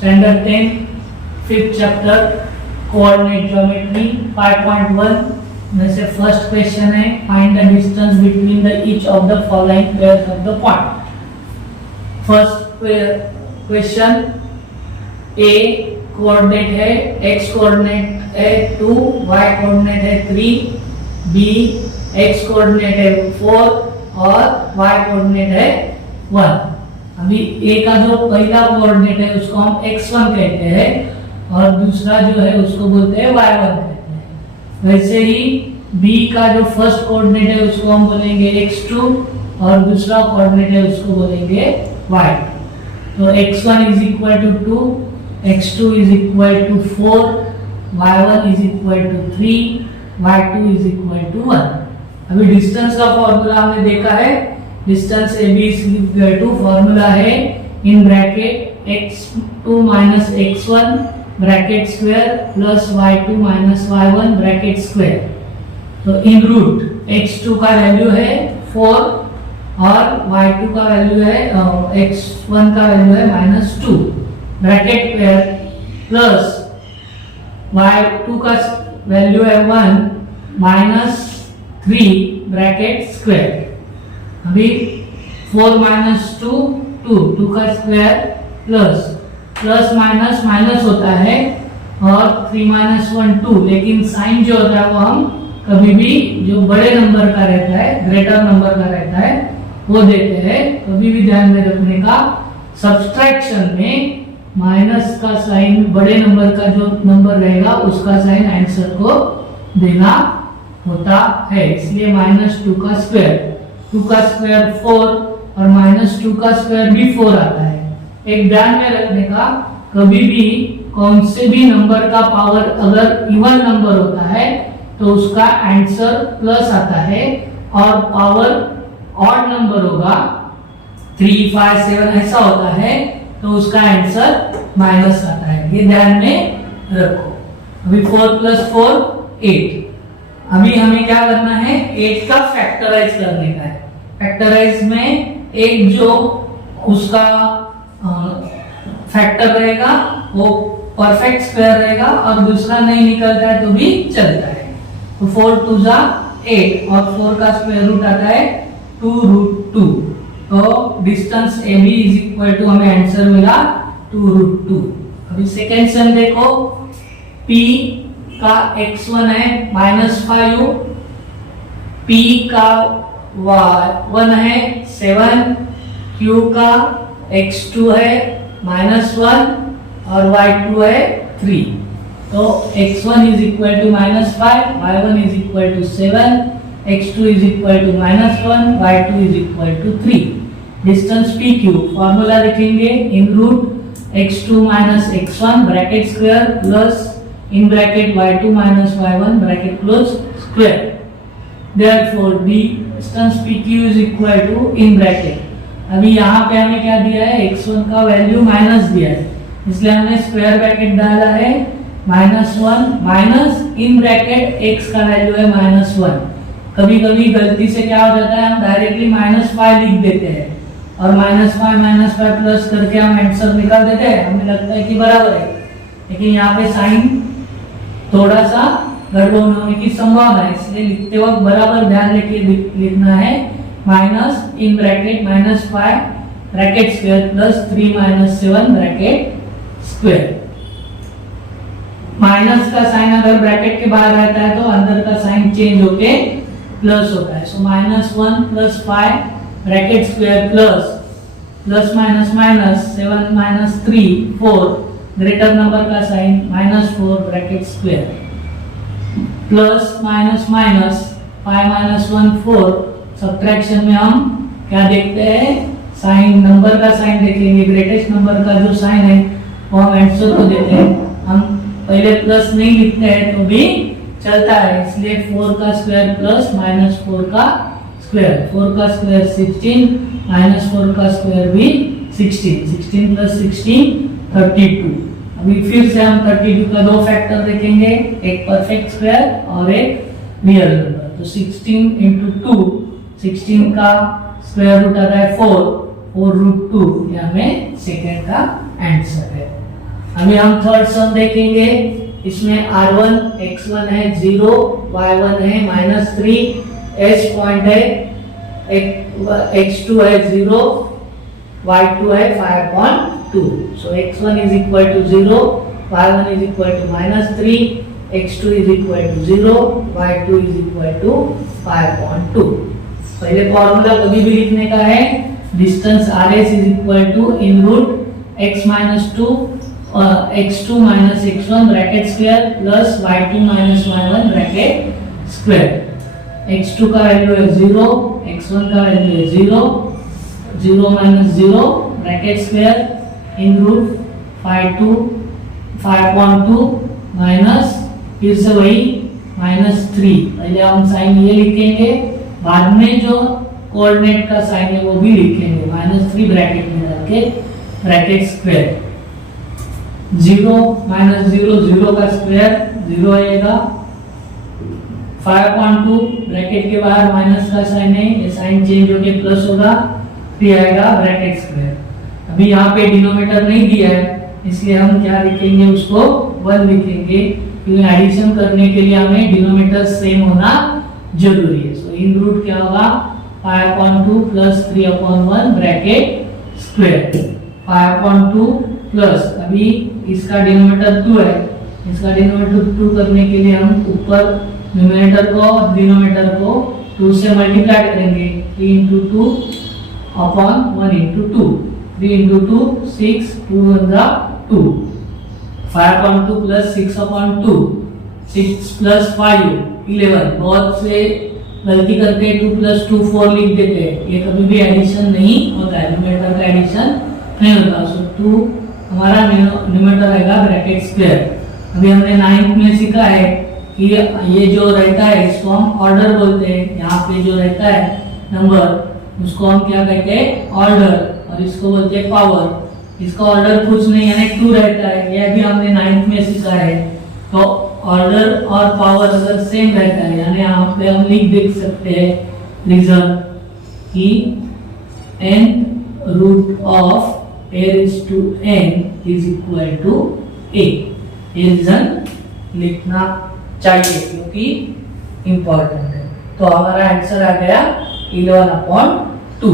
Standard 10 fifth chapter coordinate geometry 5.1 में से first question है find the distance between the each of the following pairs of the point. First question A coordinate है x coordinate है 2, y coordinate है 3, b x coordinate है 4 और y coordinate है 1। अभी a का जो पहला कोऑर्डिनेट है उसको हम x1 कहते हैं और दूसरा जो है उसको बोलते हैं y1 कहते हैं। वैसे ही b का जो फर्स्ट कोऑर्डिनेट है उसको हम बोलेंगे x2 और दूसरा कोऑर्डिनेट है उसको बोलेंगे y2। तो x1 is equal to 2, x2 is equal to 4, y1 is equal to 3, y2 is equal to 1। अभी डिस्टेंस का फॉर्मूला हमने देखा है, distance A B is equal to formula है in bracket x2 minus x1 bracket square plus y2 minus y1 bracket square. तो in root x2 का value है 4 और y2 का वैल्यू है x1 का वैल्यू है -2 ब्रैकेट स्क्वायर प्लस y2 का वैल्यू है 1 माइनस 3 ब्रैकेट स्क्वायर। अभी 4 माइनस 2 2 का स्क्वायर प्लस माइनस माइनस होता है और 3 माइनस 1 2, लेकिन साइन जो होता है वो हम कभी भी जो बड़े नंबर का रहता है ग्रेटर नंबर का रहता है वो देते हैं। कभी भी ध्यान में रखने का सब्सट्रैक्शन में माइनस का साइन बड़े नंबर का जो नंबर रहेगा उसका साइन आंसर को देना होता है, इसलिए -2 का स्क्वायर, 2 का स्क्वायर 4 और -2 का स्क्वायर भी 4 आता है। एक ध्यान में रखने का, कभी भी कौन से भी नंबर का पावर अगर इवन नंबर होता है तो उसका आंसर प्लस आता है और पावर ऑड नंबर होगा 3 5 7 ऐसा होता है तो उसका आंसर माइनस आता है। ये ध्यान में रखो। अभी 4 + 4 8। अभी हमें क्या करना है, 8 का फैक्टराइज करने का है। फैक्टराइज में एक जो उसका फैक्टर रहेगा वो परफेक्ट स्क्वायर रहेगा और दूसरा नहीं निकलता है तो भी चलता है। तो 4 2 जा 8 और 4 का स्क्वायर रूट आता है 2√2। तो distance AB is equal to हमें आंसर मिला 2√2। अभी सेकेंड सम देखो, P का x1 है -5u, P का y1 है 7, Q का x2 है -1 और y2 है 3। तो x1 is equal to -5, y1 is equal to 7, x2 is equal to -1, y2 is equal to 3। Distance PQ formula लिखेंगे in root x2 minus x1 bracket square plus in bracket y2 minus y1 bracket close square. Therefore distance PQ is equal to in bracket, अभी यहाँ पे हमें क्या दिया है, x1 का value minus दिया है इसलिए हमने स्क्वायर ब्रैकेट डाला है -1 माइनस इन ब्रैकेट x का वैल्यू है -1। कभी कभी गलती से क्या हो जाता है, हम डायरेक्टली -5 लिख देते हैं और -5 प्लस करके हम आंसर निकाल देते हैं, हमें लगता है कि बराबर है, लेकिन यहाँ पे साइन थोड़ा सा गड़बड़ होने की संभावना है, इसलिए लिखते वक्त बराबर ध्यान लेके लिखना है। Minus in bracket -5 bracket square plus 3 - 7 bracket square. Minus का साइन अगर ब्रैकेट के बाहर रहता है तो अंदर का साइन चेंज होके प्लस होता है। So -1 + 5 bracket square plus minus 7 - 3 4 greater number का sign -4 bracket square plus minus 5 - 1 4। Subtraction में हम क्या देखते हैं, साइन नंबर का साइन देखेंगे, ग्रेटेस्ट नंबर का जो साइन है वो हम आंसर को देते हैं। हम पहले प्लस नहीं लिखते हैं तो भी चलता है, इसलिए 4 का स्क्वायर प्लस -4 का स्क्वायर, 4 का स्क्वायर 16 -4 का स्क्वायर भी 16, 16 + 16 32। अभी फिर से हम 32 का दो फैक्टर देखेंगे, एक परफेक्ट स्क्वायर और एक रियल नंबर। तो 16 × 2, 16 का स्क्वायर रूट आता है 4 √2, ये हमें सेकेंड का आंसर है। अभी हम थर्ड सम देखेंगे। इसमें r1 x1 है 0, y1 है -3, s पॉइंट है, x2 है 0, y2 है 5.2। सो x1 is equal to 0, y1 is equal to -3, x2 is equal to 0, y2 is equal to 5.2। पहले फॉर्मूला कभी भी लिखने का है, distance rs is equal to इन root x minus 2 x2 minus x1 bracket square plus y2 minus y1 bracket square. x2 का value है 0, x1 का वैल्यू है 0, 0 minus 0 ब्रैकेट स्क्वायर इन रूट 5.2 माइनस फिर से वही -3। पहले हम साइन ये लिखेंगे, बाद में जो कोऑर्डिनेट का साइन है वो भी लिखेंगे, -3 ब्रैकेट में डाल के ब्रैकेट स्क्वायर। 0 minus 0 0 का स्क्वायर 0 आएगा, 5.2 ब्रैकेट के बाहर माइनस का साइन है, ये साइन चेंज होके प्लस होगा, 3 आएगा ब्रैकेट स्क्वायर। अभी यहाँ पे डिनोमिनेटर नहीं दिया है, इसलिए हम क्या लिखेंगे, उसको 1 लिखेंगे, क्योंकि एडिशन करने के लिए हमें डिनोमिनेटर सेम होना जरूरी है। सो इन रूट क्या होगा, 5.2 प्लस 3/1 ब्रैकेट स्क्वायर। 5.2 प्लस, अभी इसका डिनोमिनेटर 2 है, इसका डिनोमिनेटर 2 करने के लिए हम ऊपर न्यूमरेटर को और डिनोमिनेटर को 2 से मल्टीप्लाई करेंगे। 3 into 2 upon 1 into 2, 3 into 2 6, 2 1 2, 5.2 plus 6/2, 6 plus 5 11। बहुत से गलती करके 2 plus 2 4 लिख देते हैं, ये कभी भी एडिशन नहीं होता है, न्यूमरेटर का एडिशन नहीं होता। सो 2 हमारा न्यूमरेटर आएगा ब्रैकेट स्क्वायर। अभी हमने 9th में सीखा है कि ये जो रहता है इसको हम ऑर्डर बोलते हैं, यहाँ पे जो रहता है नंबर उसको हम क्या कहते हैं, ऑर्डर, और इसको बोलते हैं पावर। इसका ऑर्डर कुछ नहीं यानी 2 रहता है, यह भी हमने 9th में सीखा है। तो ऑर्डर और पावर अगर सेम रहता है, यानी यहाँ पे हम लिख देख सकते हैं रीजन कि n root of a raised to n is equal to a। ये रीजन लिखना चाहिए क्योंकि इंपॉर्टेंट है। तो हमारा आंसर आ गया 11/2।